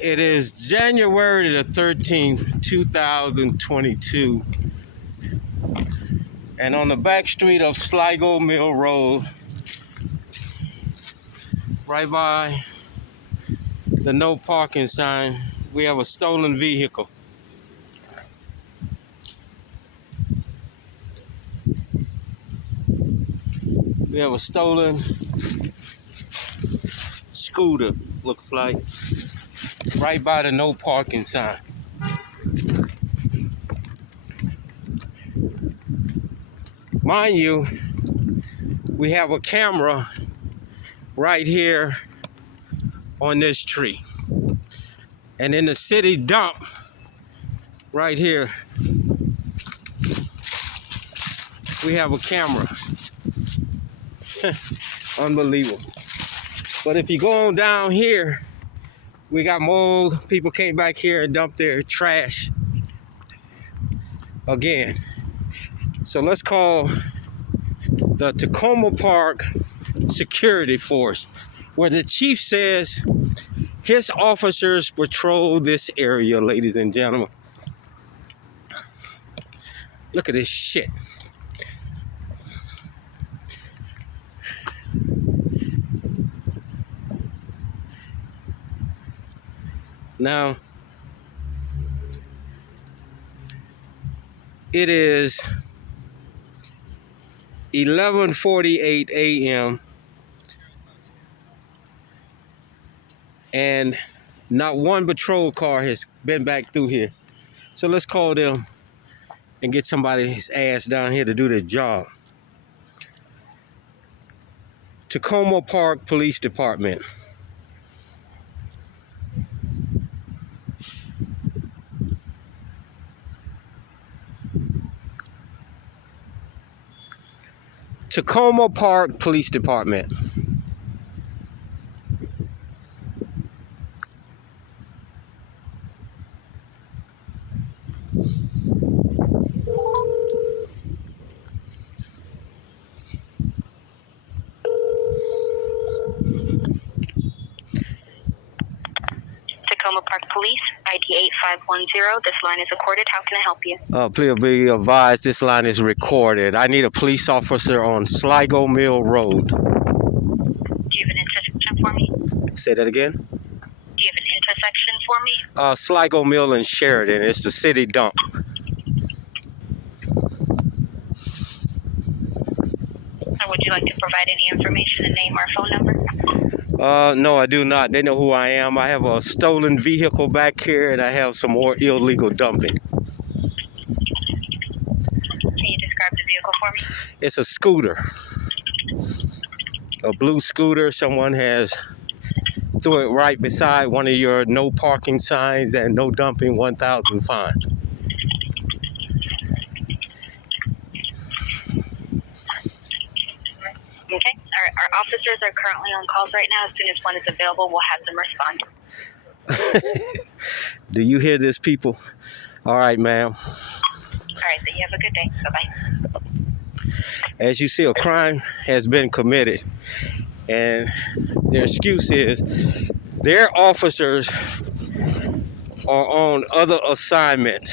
It is January the 13th, 2022, and on the back street of Sligo Mill Road, right by the no parking sign, we have a stolen vehicle. We have a stolen scooter, looks like, right by the no parking sign. Mind you, we have a camera right here on this tree. And in the city dump, right here, we have a camera. Unbelievable. But if you go on down here, we got more people came back here and dumped their trash again. So let's call the Takoma Park Security Force, where the chief says his officers patrol this area, ladies and gentlemen. Look at this shit. Now, it is 11:48 a.m. and not one patrol car has been back through here. So let's call them and get somebody's ass down here to do their job. Takoma Park Police Department. Takoma Park Police Department. Takoma Park Police, ID 8510. This line is recorded. How can I help you? Please be advised, this line is recorded. I need a police officer on Sligo Mill Road. Do you have an intersection for me? Say that again? Do you have an intersection for me? Sligo Mill and Sheridan. It's the city dump. Would you like to provide any information, a name or a phone number? No, I do not. They know who I am. I have a stolen vehicle back here, and I have some more illegal dumping. Can you describe the vehicle for me? It's a scooter. A blue scooter. Someone has threw it right beside one of your no parking signs and no dumping 1,000 fine. Okay. Our officers are currently on calls right now. As soon as one is available, we'll have them respond. Do you hear this, people? All right, ma'am. All right, so you have a good day. Bye-bye. As you see, a crime has been committed, and their excuse is their officers are on other assignment.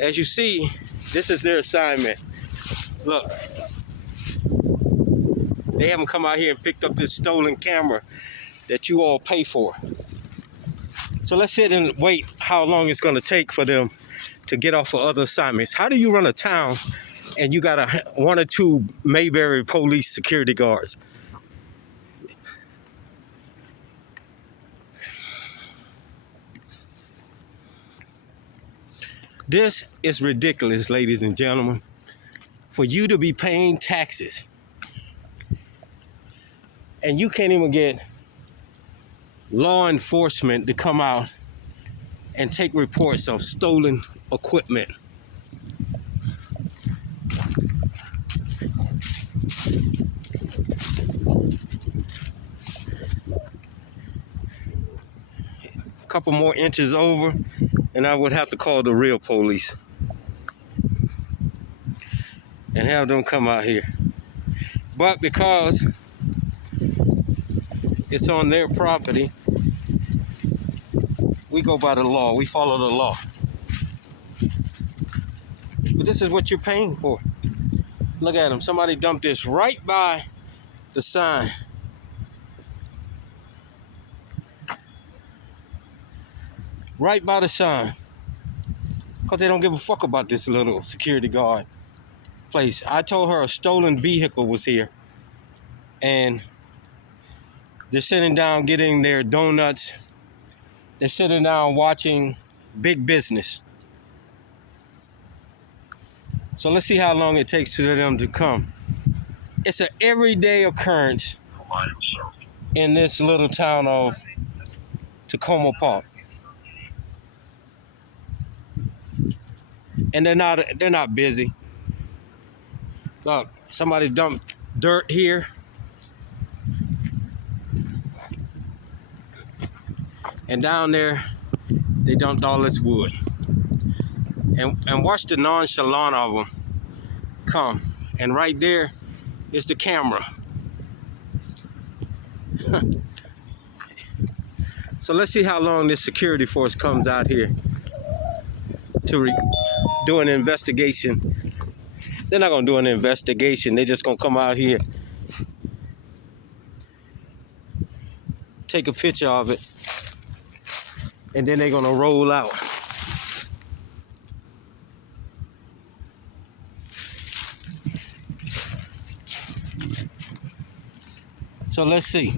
As you see, this is their assignment. Look, they haven't come out here and picked up this stolen camera that you all pay for. So let's sit and wait how long it's going to take for them to get off of other assignments. How do you run a town and you got one or two Mayberry police security guards? This is ridiculous, ladies and gentlemen. For you to be paying taxes and you can't even get law enforcement to come out and take reports of stolen equipment. A couple more inches over and I would have to call the real police and have them come out here. But because It's on their property. We go by the law. We follow the law. But this is what you're paying for. Look at them. Somebody dumped this right by the sign. Right by the sign. Because they don't give a fuck about this little security guard place. I told her a stolen vehicle was here. And they're sitting down getting their donuts. They're sitting down watching Big Business. So let's see how long it takes for them to come. It's an everyday occurrence in this little town of Takoma Park. And they're not busy. Look, somebody dumped dirt here. And down there, they dumped all this wood. And watch the nonchalant of them come. And right there is the camera. So let's see how long this security force comes out here to do an investigation. They're not gonna do an investigation. They're just gonna come out here, take a picture of it, and then they're gonna roll out. So let's see.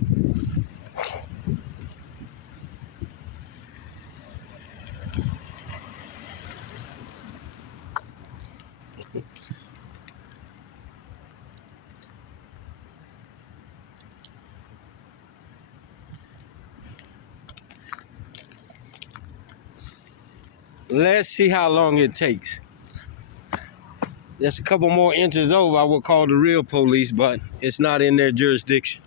Let's see how long it takes. Just a couple more inches over, I would call the real police, but it's not in their jurisdiction.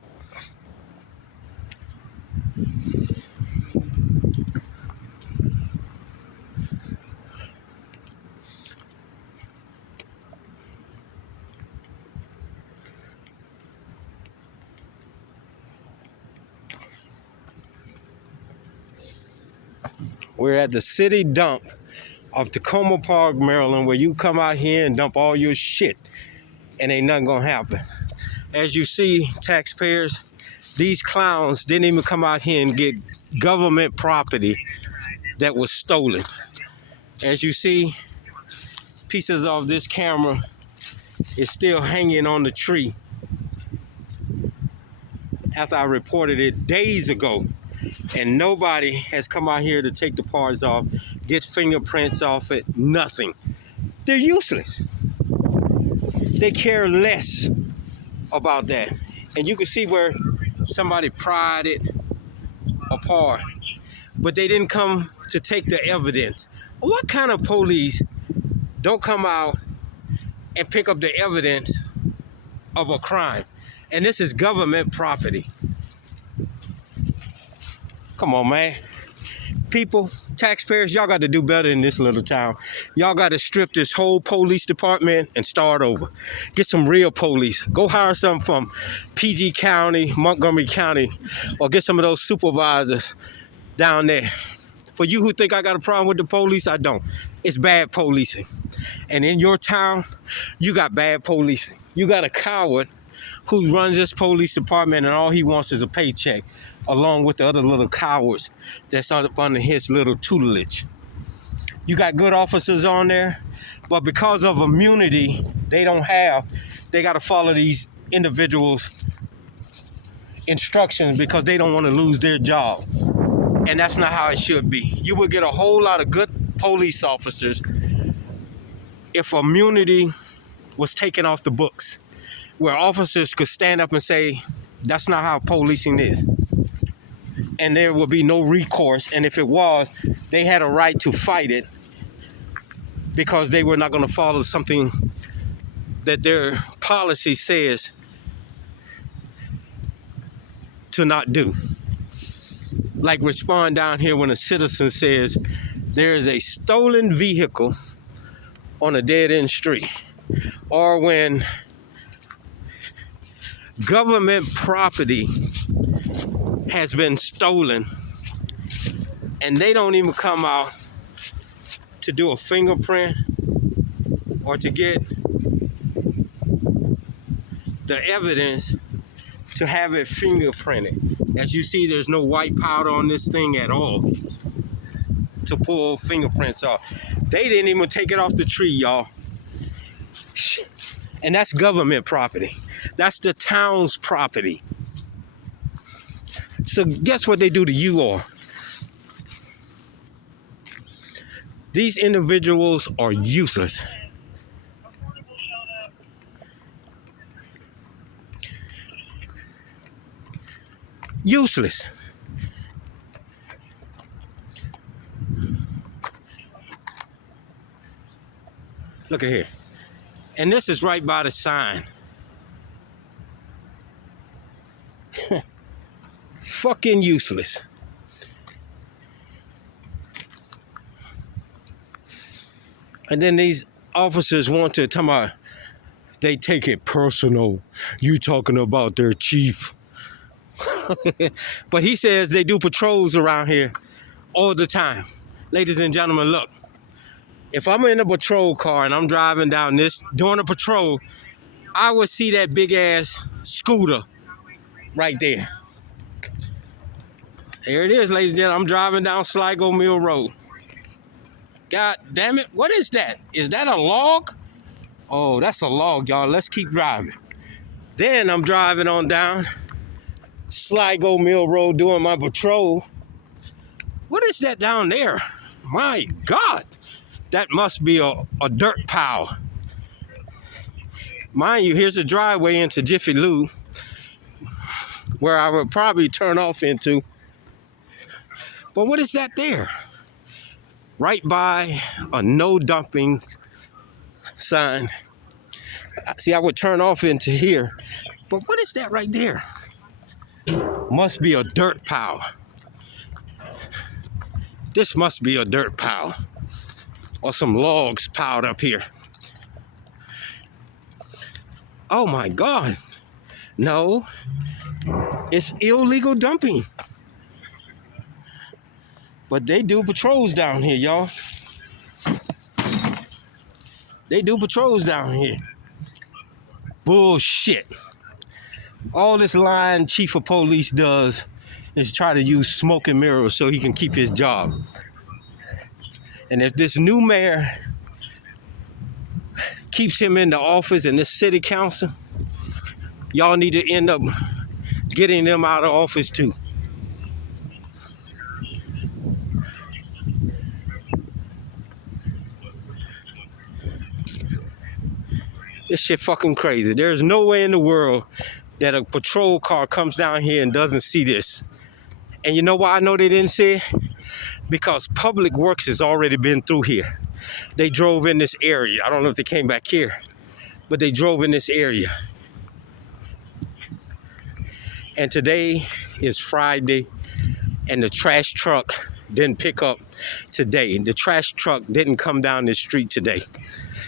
We're at the city dump of Takoma Park, Maryland, where you come out here and dump all your shit and ain't nothing gonna happen. As you see, taxpayers, these clowns didn't even come out here and get government property that was stolen. As you see, pieces of this camera is still hanging on the tree after I reported it days ago. And nobody has come out here to take the parts off, get fingerprints off it, nothing. They're useless. They care less about that. And you can see where somebody pried it apart, but they didn't come to take the evidence. What kind of police don't come out and pick up the evidence of a crime? And this is government property. Come on, man. People, taxpayers, y'all got to do better in this little town. Y'all got to strip this whole police department and start over. Get some real police. Go hire some from PG County, Montgomery County, or get some of those supervisors down there. For you who think I got a problem with the police, I don't. It's bad policing. And in your town, you got bad policing. You got a coward who runs this police department and all he wants is a paycheck, along with the other little cowards that's up under his little tutelage. You got good officers on there, but because of immunity they got to follow these individuals' instructions because they don't want to lose their job. And that's not how it should be. You would get a whole lot of good police officers if immunity was taken off the books, where officers could stand up and say, that's not how policing is. And there will be no recourse. And if it was, they had a right to fight it because they were not going to follow something that their policy says to not do. Like respond down here when a citizen says there is a stolen vehicle on a dead-end street, or when government property has been stolen, and they don't even come out to do a fingerprint or to get the evidence to have it fingerprinted. As you see, there's no white powder on this thing at all to pull fingerprints off. They didn't even take it off the tree, y'all. And that's government property. That's the town's property. So guess what they do to you all? These individuals are useless. Useless. Look at here. And this is right by the sign. Fucking useless. And then these officers want to talk about, they take it personal. You talking about their chief. But he says they do patrols around here all the time. Ladies and gentlemen, look. If I'm in a patrol car and I'm driving down this, during a patrol, I would see that big ass scooter right there. There it is, ladies and gentlemen. I'm driving down Sligo Mill Road. God damn it. What is that? Is that a log? Oh, that's a log, y'all. Let's keep driving. Then I'm driving on down Sligo Mill Road doing my patrol. What is that down there? My God. That must be a dirt pile. Mind you, here's a driveway into Jiffy Lube where I would probably turn off into. But what is that there? Right by a no dumping sign. See, I would turn off into here. But what is that right there? Must be a dirt pile. This must be a dirt pile. Or some logs piled up here. Oh my God. No. It's illegal dumping. But they do patrols down here, y'all. They do patrols down here. Bullshit. All this lying chief of police does is try to use smoke and mirrors so he can keep his job. And if this new mayor keeps him in the office and this city council, y'all need to end up getting them out of office too. This shit fucking crazy. There's no way in the world that a patrol car comes down here and doesn't see this. And you know why I know they didn't see it? Because Public Works has already been through here. They drove in this area. I don't know if they came back here, but they drove in this area. And today is Friday, and the trash truck didn't pick up today. The trash truck didn't come down the street today.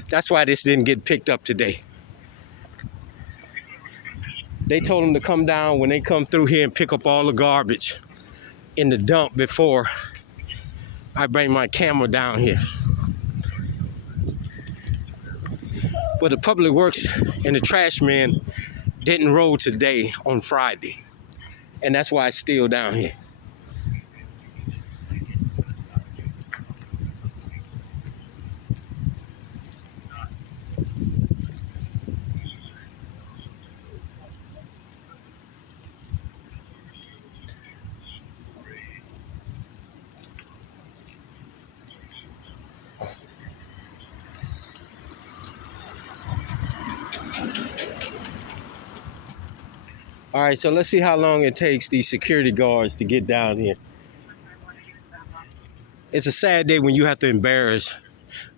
That's why this didn't get picked up today. They told them to come down when they come through here and pick up all the garbage in the dump before I bring my camera down here. But the Public Works and the trash man didn't roll today on Friday. And that's why it's still down here. All right, so let's see how long it takes these security guards to get down here. It's a sad day when you have to embarrass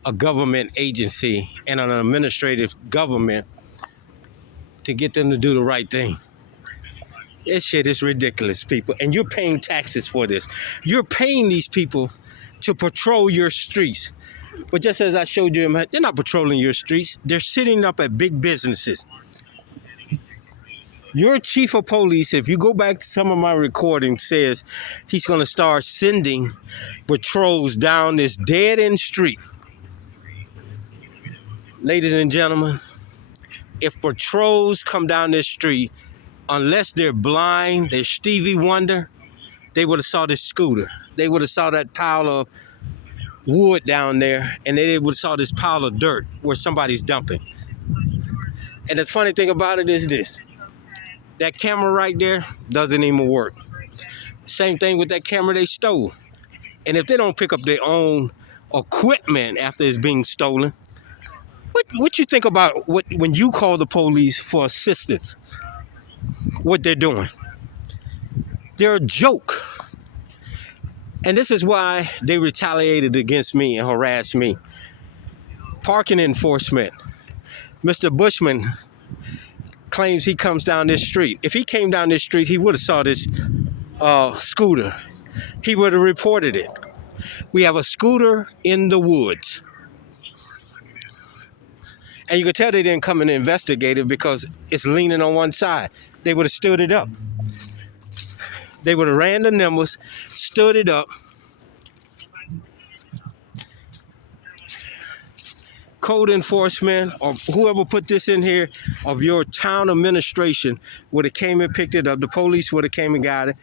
a government agency and an administrative government to get them to do the right thing. This shit is ridiculous, people. And you're paying taxes for this. You're paying these people to patrol your streets. But just as I showed you, they're not patrolling your streets. They're sitting up at big businesses. Your chief of police, if you go back to some of my recordings, says he's going to start sending patrols down this dead-end street. Ladies and gentlemen, if patrols come down this street, unless they're blind, they're Stevie Wonder, they would have saw this scooter. They would have saw that pile of wood down there, and they would have saw this pile of dirt where somebody's dumping. And the funny thing about it is this. That camera right there doesn't even work. Same thing with that camera they stole. And if they don't pick up their own equipment after it's being stolen, what you think about when you call the police for assistance? What they're doing? They're a joke. And this is why they retaliated against me and harassed me. Parking enforcement. Mr. Bushman claims he comes down this street. If he came down this street, he would have saw this scooter. He would have reported it. We have a scooter in the woods. And you can tell they didn't come and investigate it because it's leaning on one side. They would have stood it up. They would have ran the numbers, stood it up. Code enforcement or whoever put this in here of your town administration would have came and picked it up. The police would have came and got it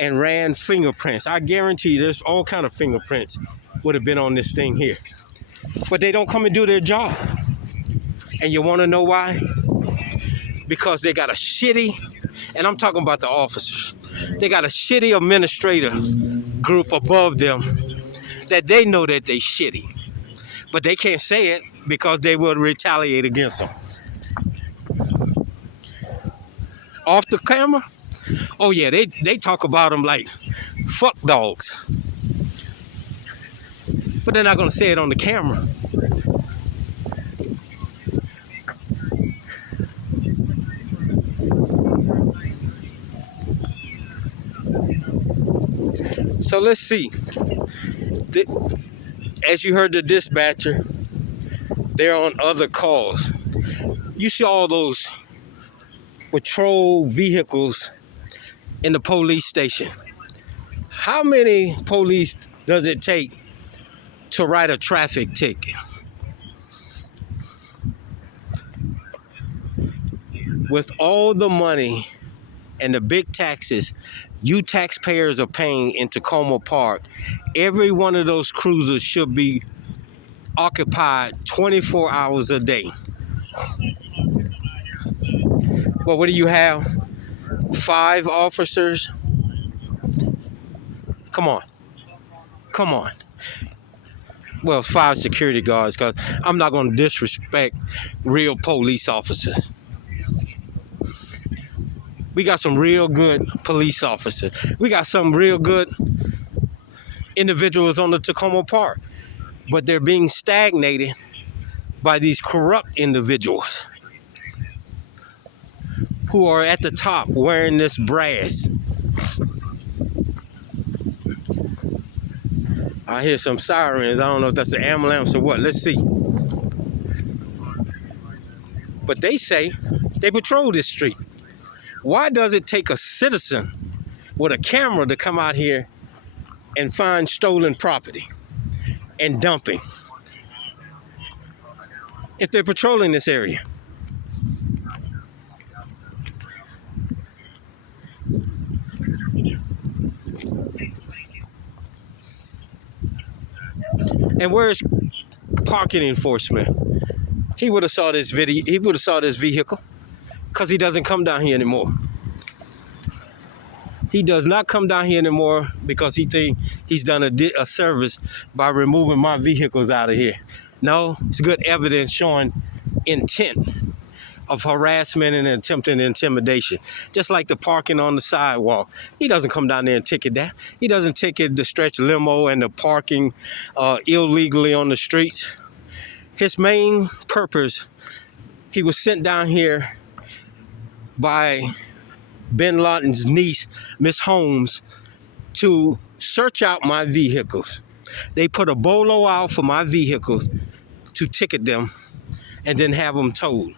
and ran fingerprints. I guarantee there's all kind of fingerprints would have been on this thing here. But they don't come and do their job. And you want to know why? Because they got a shitty, and I'm talking about the officers, they got a shitty administrator group above them that they know that they shitty. But they can't say it because they will retaliate against them. Off the camera, oh yeah, they talk about them like fuck dogs. But they're not going to say it on the camera. So let's see. As you heard the dispatcher, they're on other calls. You see all those patrol vehicles in the police station. How many police does it take to write a traffic ticket? With all the money and the big taxes you taxpayers are paying in Takoma Park, every one of those cruisers should be occupied 24 hours a day. Well, what do you have? 5 officers? Come on. Come on. Well, 5 security guards, because I'm not going to disrespect real police officers. We got some real good police officers. We got some real good individuals on the Takoma Park. But they're being stagnated by these corrupt individuals who are at the top wearing this brass. I hear some sirens. I don't know if that's an ambulance or what. Let's see. But they say they patrol this street. Why does it take a citizen with a camera to come out here and find stolen property and dumping if they're patrolling this area? And where's parking enforcement? He would have saw this video. He would have saw this vehicle because he doesn't come down here anymore. He does not come down here anymore because he thinks he's done a service by removing my vehicles out of here. No, it's good evidence showing intent of harassment and attempted intimidation. Just like the parking on the sidewalk. He doesn't come down there and ticket that. He doesn't ticket the stretch limo and the parking illegally on the streets. His main purpose, he was sent down here by Bin Laden's niece, Miss Holmes, to search out my vehicles. They put a bolo out for my vehicles to ticket them and then have them towed.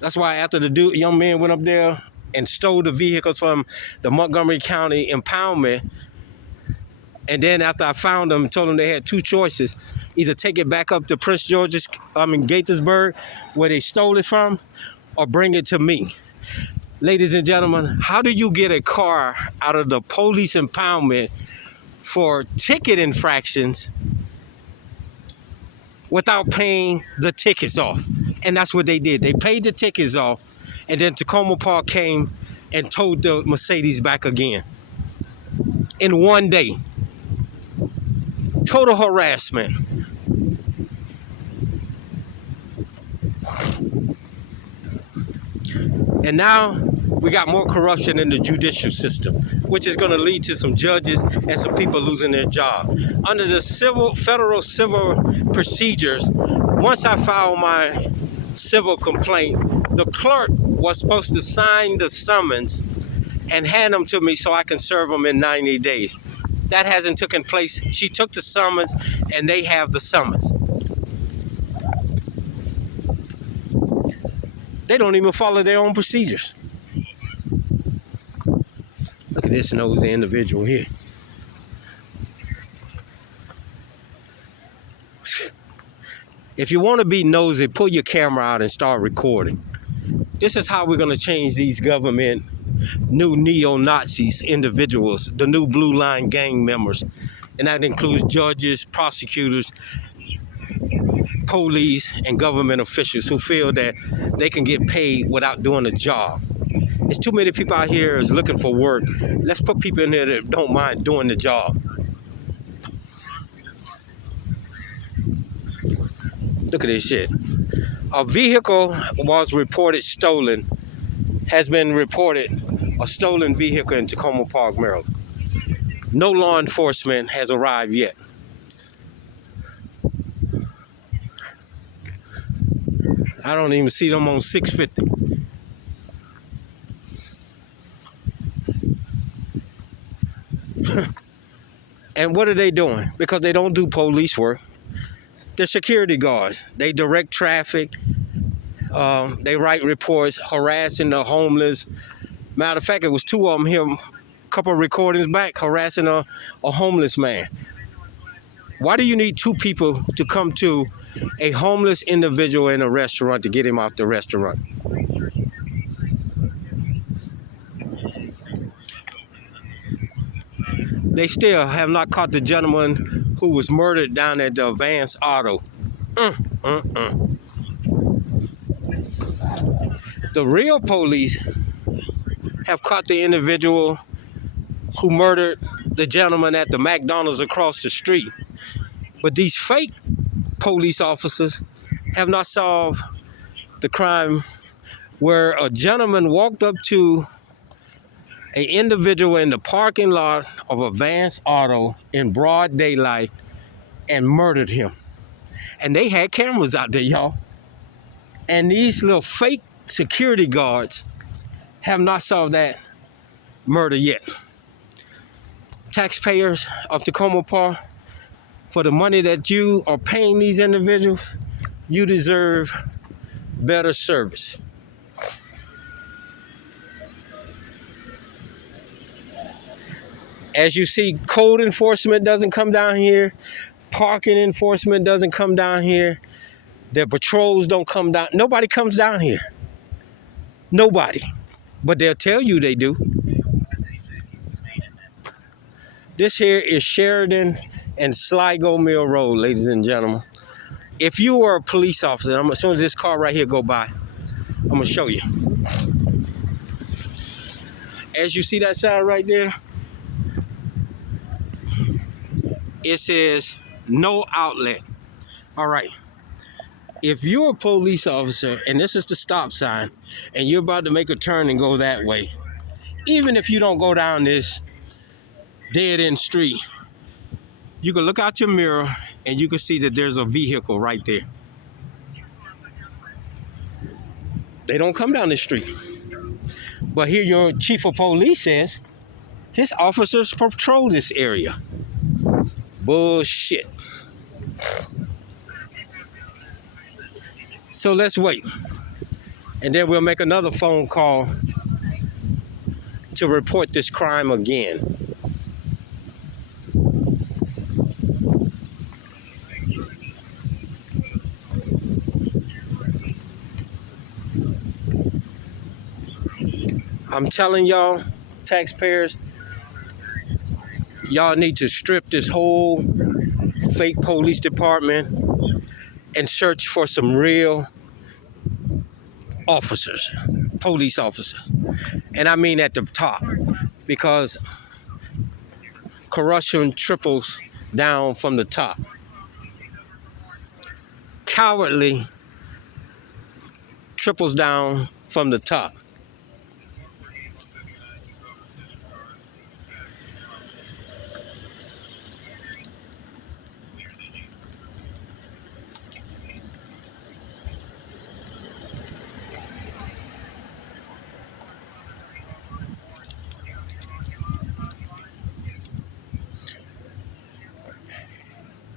That's why after the young man went up there and stole the vehicles from the Montgomery County impoundment, and then after I found them, told them they had two choices: either take it back up to Gaithersburg, where they stole it from, or bring it to me. Ladies and gentlemen, how do you get a car out of the police impoundment for ticket infractions without paying the tickets off? And that's what they did. They paid the tickets off, and then Takoma Park came and towed the Mercedes back again in one day. Total harassment. And now we got more corruption in the judicial system, which is going to lead to some judges and some people losing their job. Under the federal civil procedures, once I filed my civil complaint, the clerk was supposed to sign the summons and hand them to me so I can serve them in 90 days. That hasn't taken place. She took the summons and they have the summons. They don't even follow their own procedures. Look at this nosy individual here. If you want to be nosy, pull your camera out and start recording. This is how we're going to change these government new neo-Nazis individuals, the new Blue Line gang members. And that includes judges, prosecutors, police, and government officials who feel that they can get paid without doing a job. There's too many people out here is looking for work. Let's put people in there that don't mind doing the job. Look at this shit. A vehicle was reported stolen, has been reported a stolen vehicle in Takoma Park, Maryland. No law enforcement has arrived yet. I don't even see them on 650. And what are they doing? Because they don't do police work. They're security guards. They direct traffic. They write reports harassing the homeless. Matter of fact, it was two of them here a couple of recordings back harassing a homeless man. Why do you need two people to come to a homeless individual in a restaurant to get him out the restaurant? They still have not caught the gentleman who was murdered down at the Advance Auto. The real police have caught the individual who murdered the gentleman at the McDonald's across the street. But these fake police officers have not solved the crime where a gentleman walked up to an individual in the parking lot of Advance Auto in broad daylight and murdered him. And they had cameras out there, y'all. And these little fake security guards have not solved that murder yet. Taxpayers of Takoma Park, for the money that you are paying these individuals, you deserve better service. As you see, code enforcement doesn't come down here. Parking enforcement doesn't come down here. Their patrols don't come down. Nobody comes down here. Nobody. But they'll tell you they do. This here is Sheridan and Sligo Mill Road, ladies and gentlemen. If you were a police officer, as soon as this car right here go by, I'm going to show you. As you see that sign right there, it says no outlet. All right. If you're a police officer and this is the stop sign and you're about to make a turn and go that way, even if you don't go down this dead-end street, you can look out your mirror and you can see that there's a vehicle right there. They don't come down the street. But here your chief of police says his officers patrol this area. Bullshit. So let's wait. And then we'll make another phone call to report this crime again. I'm telling y'all, taxpayers, y'all need to strip this whole fake police department and search for some real officers, police officers. And I mean at the top, because corruption triples down from the top. Cowardly triples down from the top.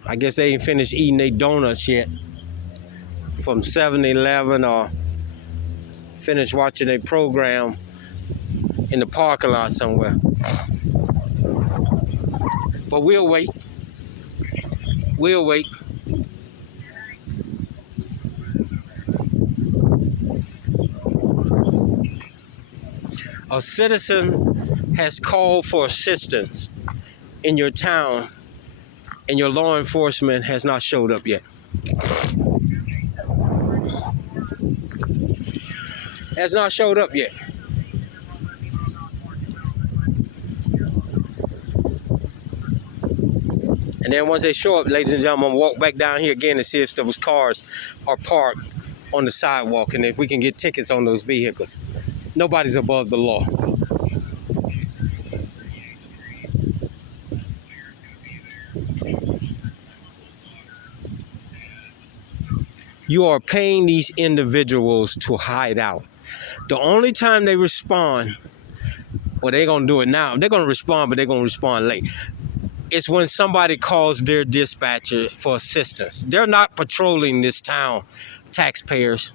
I guess they ain't finished eating their donuts yet from 7-Eleven or finished watching a program in the parking lot somewhere. But we'll wait. We'll wait. A citizen has called for assistance in your town and your law enforcement has not showed up yet. Has not showed up yet. And then once they show up, ladies and gentlemen, I'm gonna walk back down here again and see if those cars are parked on the sidewalk and if we can get tickets on those vehicles. Nobody's above the law. You are paying these individuals to hide out. The only time they respond, well, they're going to do it now. They're going to respond, but they're going to respond late. It's when somebody calls their dispatcher for assistance. They're not patrolling this town, taxpayers.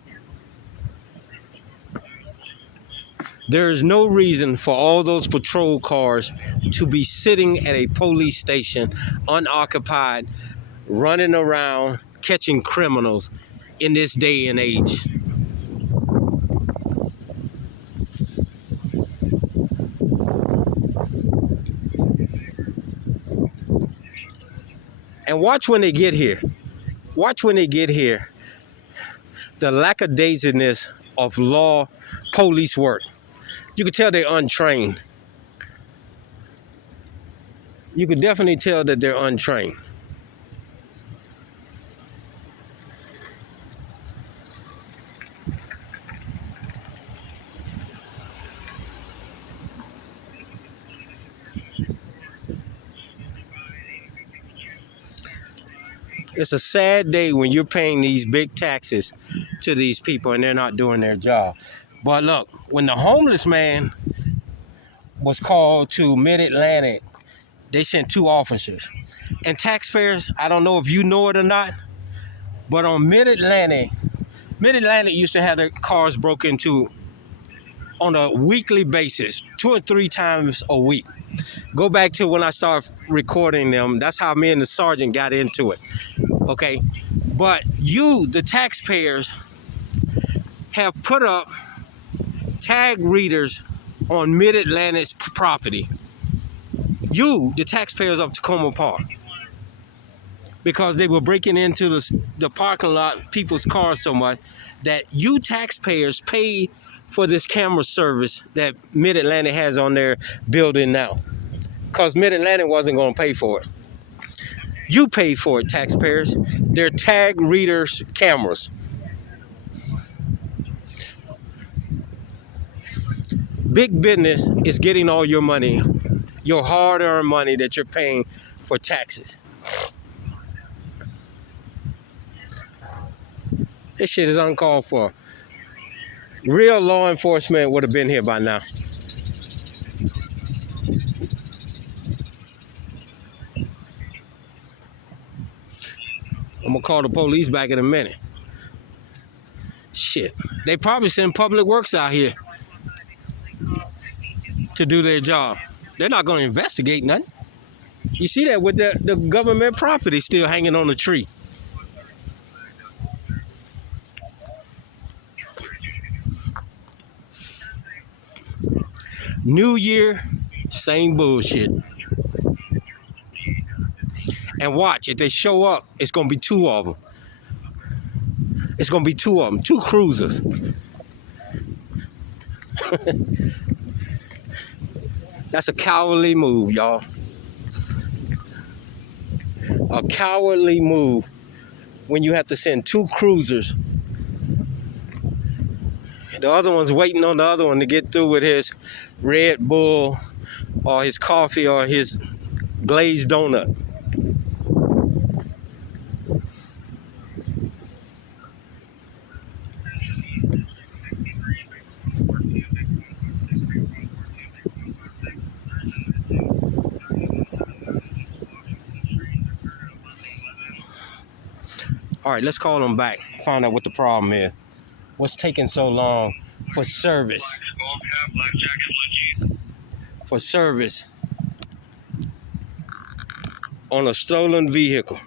There is no reason for all those patrol cars to be sitting at a police station unoccupied, running around, catching criminals in this day and age. And watch when they get here. Watch when they get here. The lackadaisicalness of law police work. You can tell they're untrained. You can definitely tell that they're untrained. It's a sad day when you're paying these big taxes to these people and they're not doing their job. But look, when the homeless man was called to Mid-Atlantic, they sent 2 officers. And taxpayers, I don't know if you know it or not, but on Mid-Atlantic used to have their cars broken into on a weekly basis, 2 or 3 times a week. Go back to when I started recording them. That's how me and the sergeant got into it. Okay, but you, the taxpayers, have put up tag readers on Mid-Atlantic's property. You, the taxpayers of Takoma Park, because they were breaking into the parking lot, people's cars so much that you taxpayers paid for this camera service that Mid-Atlantic has on their building now. Because Mid-Atlantic wasn't going to pay for it. You pay for it, taxpayers. They're tag readers cameras. Big business is getting all your money, your hard-earned money that you're paying for taxes. This shit is uncalled for. Real law enforcement would have been here by now. I'm gonna call the police back in a minute. Shit. They probably send public works out here to do their job. They're not going to investigate nothing. You see that with the government property still hanging on the tree. New year, same bullshit. And watch, if they show up, it's going to be two of them. It's going to be two of them, two cruisers. That's a cowardly move, y'all. A cowardly move when you have to send two cruisers. The other one's waiting on the other one to get through with his Red Bull or his coffee or his glazed donut. All right, let's call them back. Find out what the problem is. What's taking so long for service? For service on a stolen vehicle.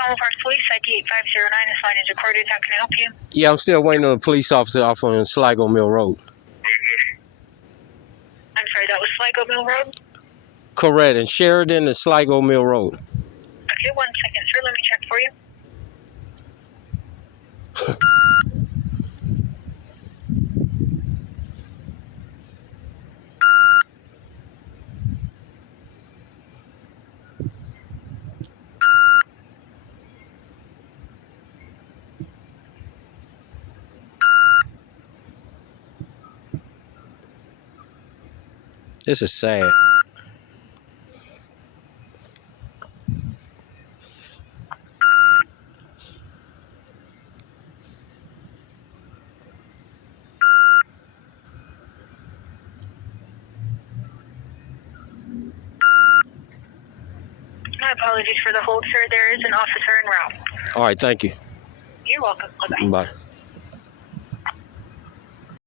Takoma Park Police, ID 8509. This line is recorded. How can I help you? Yeah, I'm still waiting on a police officer off on Sligo Mill Road. I'm sorry, that was Sligo Mill Road? Correct, and Sheridan and Sligo Mill Road. Okay, 1 second, sir. Let me check for you. This is sad. My apologies for the hold, sir. There is an officer en route. All right, thank you. You're welcome. Bye-bye. Bye.